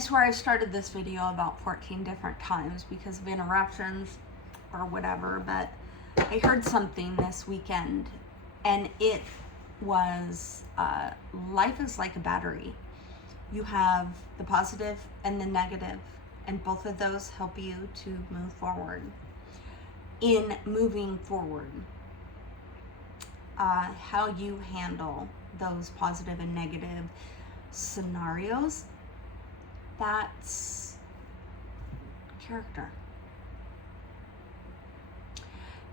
swear I started this video about 14 different times because of interruptions or whatever, but I heard something this weekend, and it was life is like a battery. You have the positive and the negative, and both of those help you to move forward. In moving forward, how you handle those positive and negative scenarios, that's character.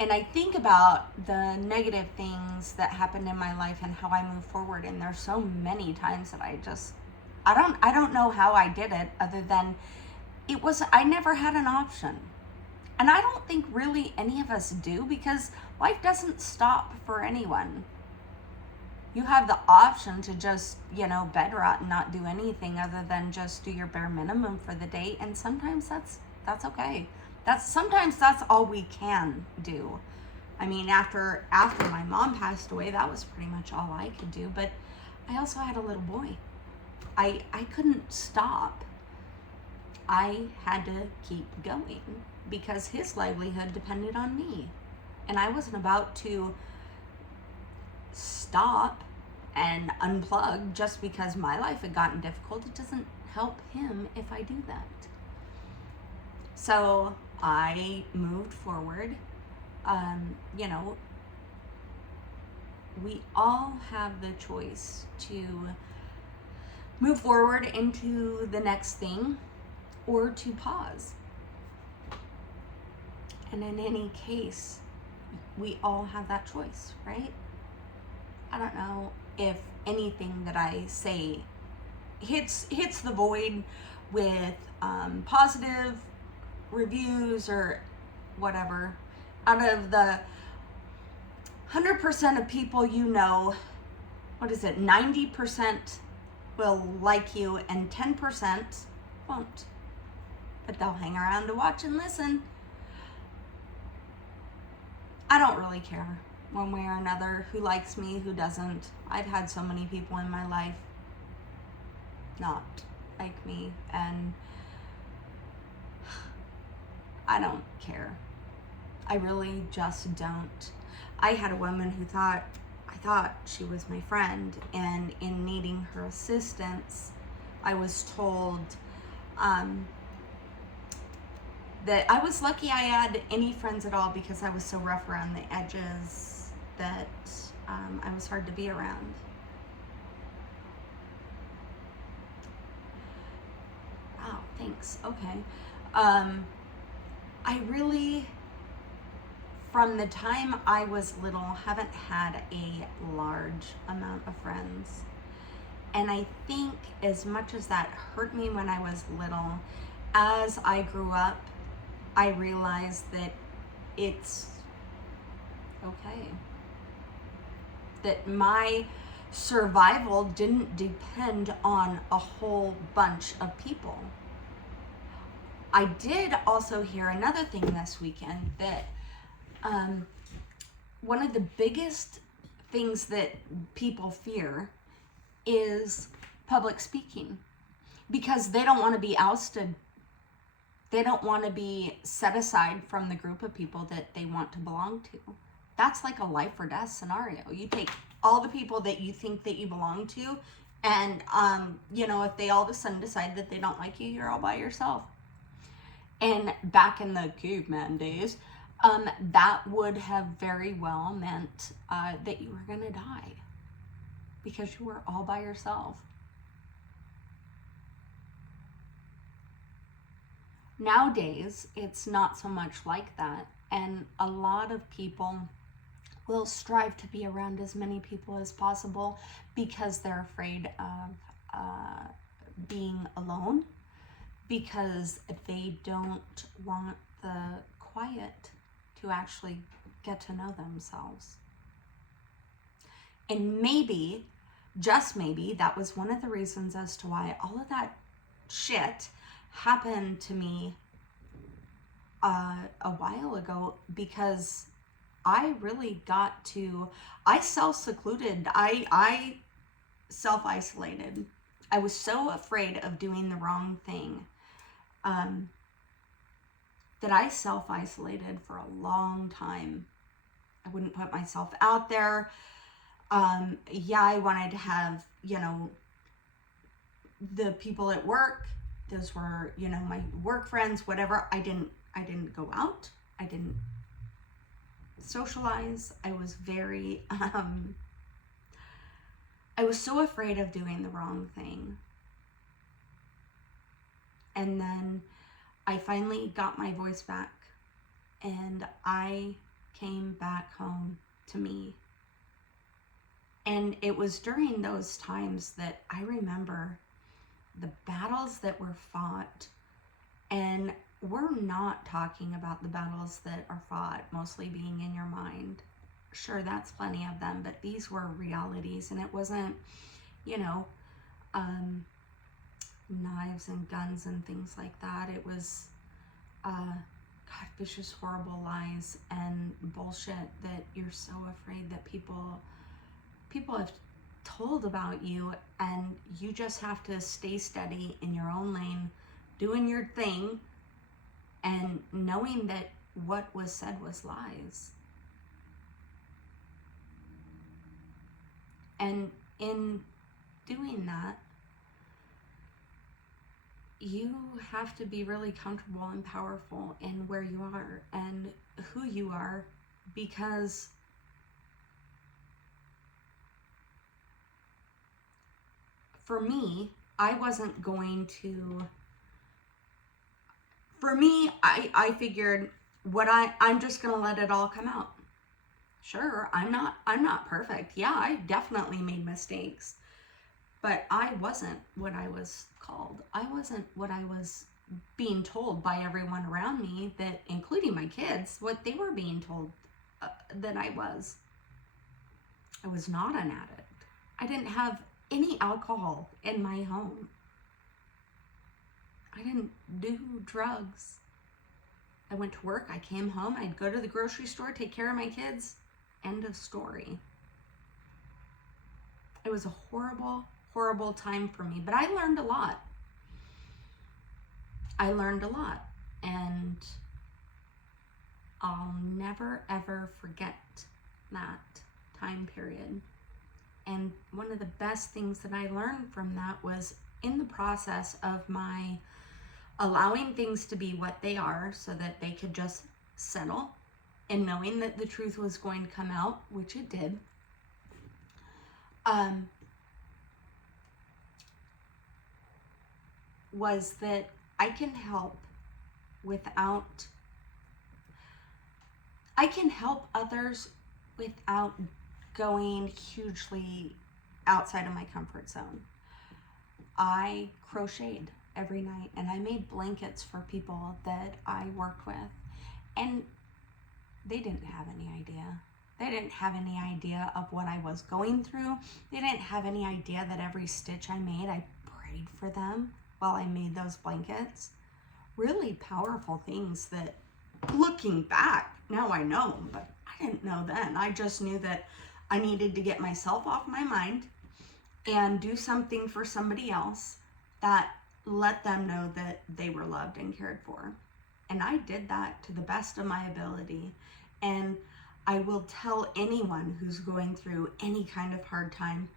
And I think about the negative things that happened in my life and how I move forward, and there's so many times that I don't know how I did it, other than I never had an option. And I don't think really any of us do, because life doesn't stop for anyone. You have the option to just, bed rot and not do anything other than just do your bare minimum for the day. And sometimes that's okay. Sometimes that's all we can do. I mean, after my mom passed away, that was pretty much all I could do. But I also had a little boy. I couldn't stop. I had to keep going because his livelihood depended on me. And I wasn't about to stop and unplug just because my life had gotten difficult. It doesn't help him if I do that. So I moved forward. We all have the choice to move forward into the next thing or to pause. And in any case, we all have that choice, right? I don't know if anything that I say hits the void with positive reviews or whatever. Out of the 100% of people 90% will like you and 10% won't. But they'll hang around to watch and listen. I don't really care one way or another who likes me, who doesn't. I've had so many people in my life not like me, and I don't care. I really just don't. I had a woman who I thought she was my friend, and in needing her assistance, I was told that I was lucky I had any friends at all because I was so rough around the edges that I was hard to be around. Wow, thanks. Okay. I really, from the time I was little, haven't had a large amount of friends. And I think as much as that hurt me when I was little, as I grew up, I realized that it's okay. That my survival didn't depend on a whole bunch of people. I did also hear another thing this weekend, that one of the biggest things that people fear is public speaking, because they don't want to be ousted. They don't want to be set aside from the group of people that they want to belong to. That's like a life or death scenario. You take all the people that you think that you belong to, and if they all of a sudden decide that they don't like you, you're all by yourself. And back in the caveman days, that would have very well meant that you were going to die because you were all by yourself. Nowadays, it's not so much like that, and a lot of people will strive to be around as many people as possible because they're afraid of being alone, because they don't want the quiet to actually get to know themselves. And maybe, just maybe, that was one of the reasons as to why all of that shit happened to me a while ago, because I really I self-secluded. I self-isolated. I was so afraid of doing the wrong thing that I self-isolated for a long time. I wouldn't put myself out there. Yeah, I wanted to have, the people at work, those were, my work friends, whatever. I didn't go out. I didn't socialize. I was very, I was so afraid of doing the wrong thing. And then I finally got my voice back, and I came back home to me. And it was during those times that I remember the battles that were fought. And we're not talking about the battles that are fought mostly being in your mind. Sure, that's plenty of them, but these were realities, and it wasn't, knives and guns and things like that. It was, vicious, horrible lies and bullshit that you're so afraid that people have told about you, and you just have to stay steady in your own lane, doing your thing, and knowing that what was said was lies. And in doing that, you have to be really comfortable and powerful in where you are and who you are, because for me, I wasn't going to, I figured I'm just going to let it all come out. Sure, I'm not perfect. Yeah, I definitely made mistakes, but I wasn't what I was called. I wasn't what I was being told by everyone around me, that including my kids, what they were being told that I was. I was not an addict. I didn't have any alcohol in my home. I didn't do drugs. I went to work, I came home, I'd go to the grocery store, take care of my kids. End of story. It was a horrible, horrible time for me, but I learned a lot. And I'll never ever forget that time period. And one of the best things that I learned from that was in the process of my allowing things to be what they are so that they could just settle, and knowing that the truth was going to come out, which it did. Was that I can help others without going hugely outside of my comfort zone. I crocheted every night, and I made blankets for people that I worked with, and they didn't have any idea. They didn't have any idea of what I was going through. They didn't have any idea that every stitch I made, I prayed for them while I made those blankets. Really powerful things that, looking back, now I know, but I didn't know then. I just knew that I needed to get myself off my mind and do something for somebody else that let them know that they were loved and cared for. And I did that to the best of my ability. And I will tell anyone who's going through any kind of hard time,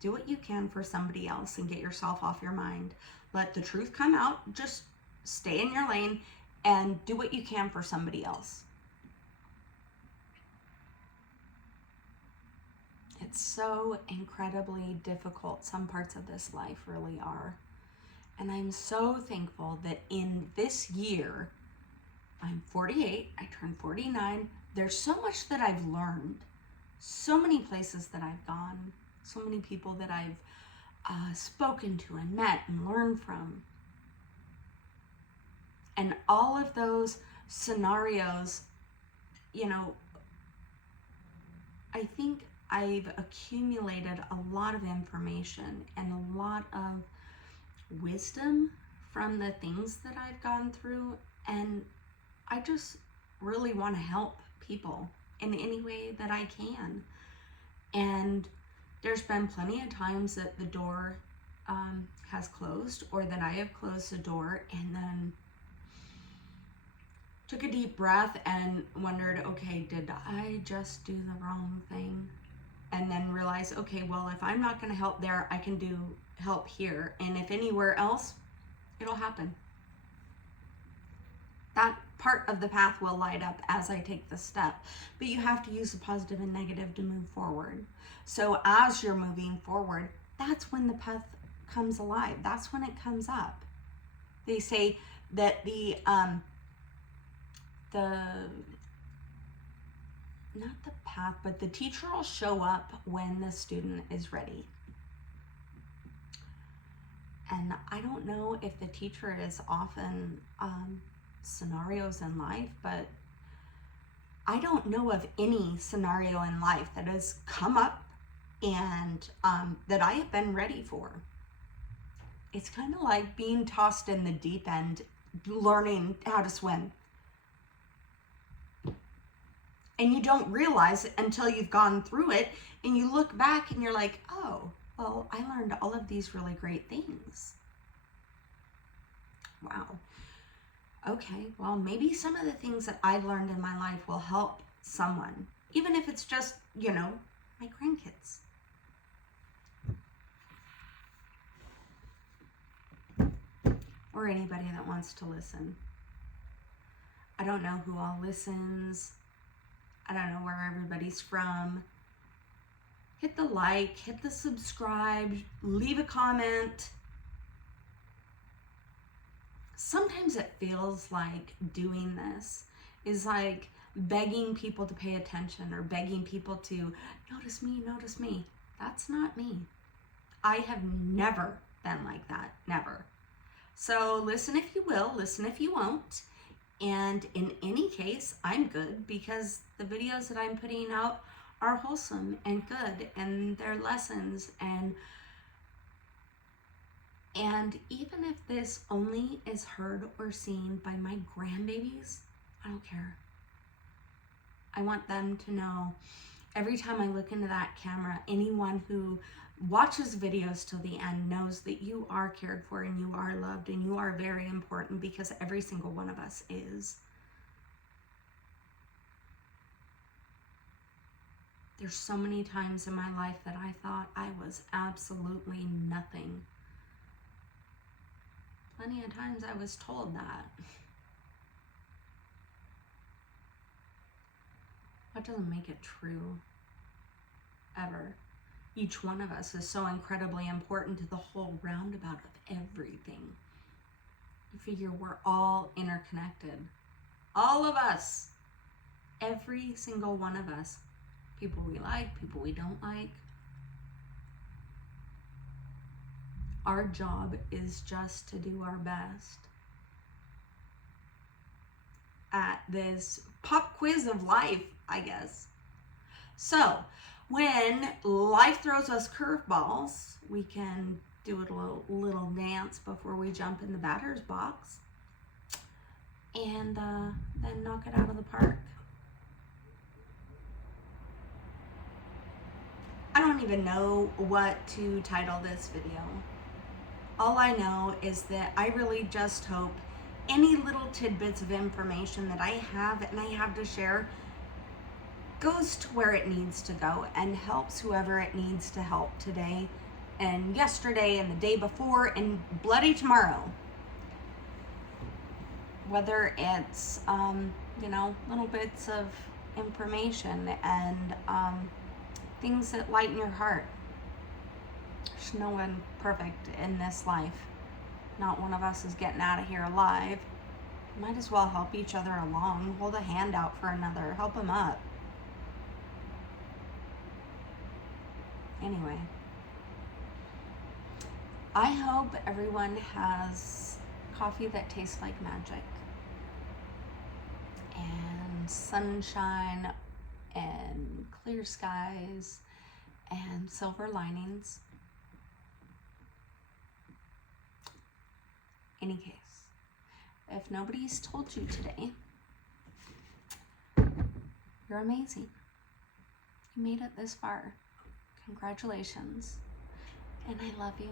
do what you can for somebody else and get yourself off your mind. Let the truth come out. Just stay in your lane and do what you can for somebody else. It's so incredibly difficult. Some parts of this life really are. And I'm so thankful that in this year, I'm 48, I turned 49. There's so much that I've learned, so many places that I've gone, so many people that I've spoken to and met and learned from. And all of those scenarios, I think I've accumulated a lot of information and a lot of wisdom from the things that I've gone through, and I just really want to help people in any way that I can. And there's been plenty of times that the door has closed, or that I have closed the door and then took a deep breath and wondered, okay, did I just do the wrong thing? And then realized, okay, well, if I'm not going to help there, I can do help here. And if anywhere else, it'll happen. That part of the path will light up as I take the step. But you have to use the positive and negative to move forward. So as you're moving forward, that's when the path comes alive. That's when it comes up. They say that not the path, but the teacher will show up when the student is ready. And I don't know if the teacher is often scenarios in life, but I don't know of any scenario in life that has come up and that I have been ready for. It's kind of like being tossed in the deep end, learning how to swim. And you don't realize it until you've gone through it, and you look back and you're like, oh, well, I learned all of these really great things. Wow. Okay, well, maybe some of the things that I learned in my life will help someone, even if it's just, my grandkids. Or anybody that wants to listen. I don't know who all listens. I don't know where everybody's from. Hit the like, hit the subscribe, leave a comment. Sometimes it feels like doing this is like begging people to pay attention or begging people to notice me, notice me. That's not me. I have never been like that, never. So listen if you will, listen if you won't. And in any case, I'm good because the videos that I'm putting out are wholesome and good, and they're lessons. And even if this only is heard or seen by my grandbabies, I don't care. I want them to know every time I look into that camera, anyone who watches videos till the end knows that you are cared for and you are loved and you are very important, because every single one of us is. There's so many times in my life that I thought I was absolutely nothing. Plenty of times I was told that. That doesn't make it true, ever. Each one of us is so incredibly important to the whole roundabout of everything. You figure we're all interconnected. All of us. Every single one of us. People we like, people we don't like. Our job is just to do our best at this pop quiz of life, I guess. So, when life throws us curveballs, we can do a little dance before we jump in the batter's box and then knock it out of the park. I don't even know what to title this video. All I know is that I really just hope any little tidbits of information that I have and I have to share goes to where it needs to go and helps whoever it needs to help today and yesterday and the day before and bloody tomorrow. Whether it's, little bits of information and things that lighten your heart. There's no one perfect in this life. Not one of us is getting out of here alive. Might as well help each other along, hold a hand out for another, help them up. Anyway, I hope everyone has coffee that tastes like magic and sunshine and clear skies and silver linings. Any case, if nobody's told you today, you're amazing. You made it this far. Congratulations. And I love you.